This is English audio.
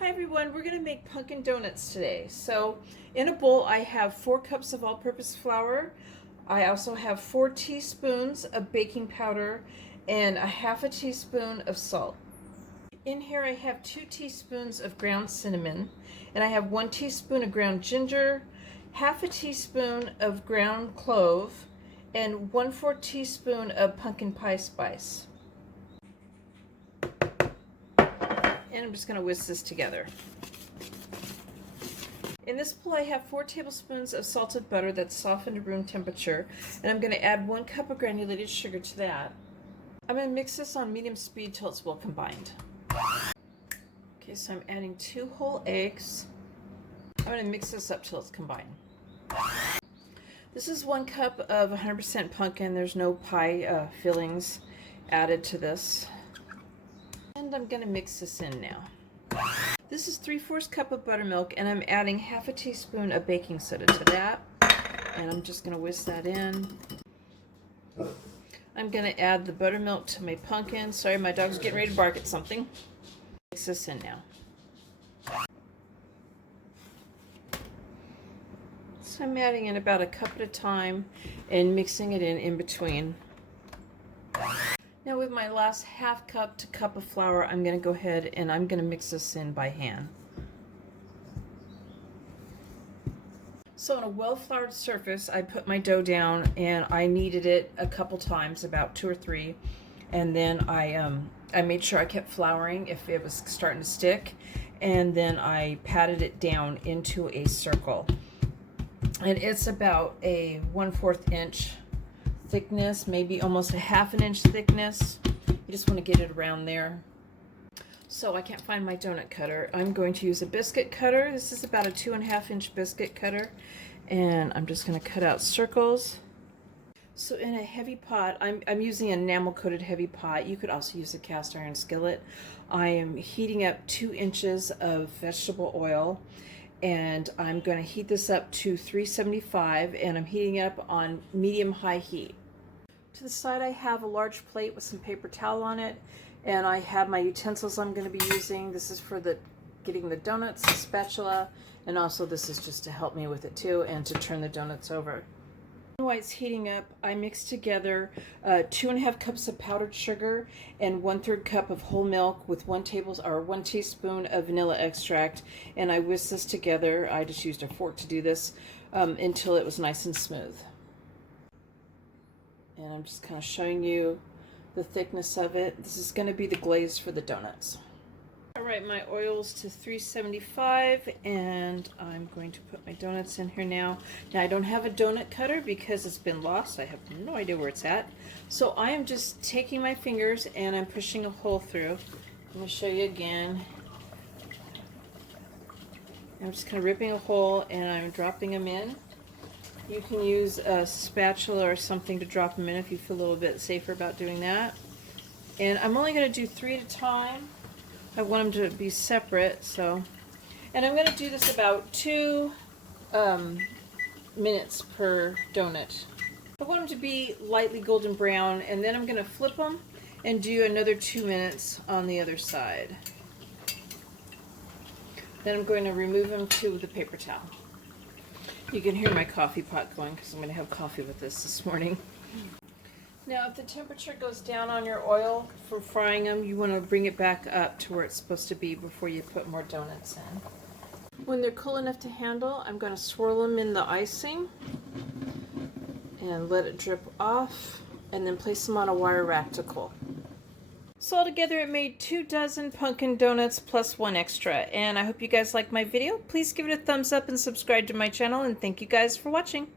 Hi everyone, we're going to make pumpkin donuts today. So in a bowl I have 4 cups of all-purpose flour. I also have 4 teaspoons of baking powder and a half a teaspoon of salt. In here I have 2 teaspoons of ground cinnamon, and I have 1 teaspoon of ground ginger, half a teaspoon of ground clove, and 1/4 teaspoon of pumpkin pie spice. And I'm just going to whisk this together. In this bowl I have 4 tablespoons of salted butter that's softened to room temperature, and I'm going to add 1 cup of granulated sugar to that. I'm going to mix this on medium speed till it's well combined. Okay, so I'm adding 2 whole eggs. I'm going to mix this up till it's combined. This is 1 cup of 100% pumpkin. There's no pie fillings added to this. And I'm going to mix this in now. This is 3/4 cup of buttermilk, and I'm adding half a teaspoon of baking soda to that. And I'm just going to whisk that in. I'm going to add the buttermilk to my pumpkin. Sorry, my dog's getting ready to bark at something. Mix this in now. So I'm adding in about a cup at a time and mixing it in between. Now with my last half cup to cup of flour, I'm going to go ahead and I'm going to mix this in by hand. So on a well-floured surface, I put my dough down and I kneaded it a couple times, about 2 or 3, and then I made sure I kept flouring if it was starting to stick, and then I patted it down into a circle. And it's about a 1/4 inch thickness, maybe almost a ½ inch thickness. You just want to get it around there. So I can't find my donut cutter. I'm going to use a biscuit cutter. This is about a 2½ inch biscuit cutter, and I'm just going to cut out circles. So in a heavy pot, I'm using an enamel coated heavy pot. You could also use a cast iron skillet. I am heating up 2 inches of vegetable oil, and I'm going to heat this up to 375, and I'm heating it up on medium-high heat. To the side I have a large plate with some paper towel on it, and I have my utensils I'm going to be using. This is for getting the donuts, the spatula, and also this is just to help me with it too, and to turn the donuts over. While it's heating up, I mix together 2½ cups of powdered sugar and 1/3 cup of whole milk with 1 teaspoon of vanilla extract, and I whisk this together. I just used a fork to do this until it was nice and smooth. And I'm just kind of showing you the thickness of it. This is going to be the glaze for the donuts. Alright, my oil's to 375, and I'm going to put my donuts in here now. Now I don't have a donut cutter because it's been lost. I have no idea where it's at. So I am just taking my fingers and I'm pushing a hole through. I'm going to show you again. I'm just kind of ripping a hole and I'm dropping them in. You can use a spatula or something to drop them in if you feel a little bit safer about doing that. And I'm only going to do 3 at a time. I want them to be separate, so. And I'm going to do this about 2 minutes per donut. I want them to be lightly golden brown, and then I'm going to flip them and do another 2 minutes on the other side. Then I'm going to remove them to the paper towel. You can hear my coffee pot going because I'm going to have coffee with this morning. Now, if the temperature goes down on your oil for frying them, you want to bring it back up to where it's supposed to be before you put more donuts in. When they're cool enough to handle, I'm going to swirl them in the icing and let it drip off, and then place them on a wire rack to cool. So altogether it made 2 dozen pumpkin donuts plus 1 extra, and I hope you guys liked my video. Please give it a thumbs up and subscribe to my channel, and thank you guys for watching.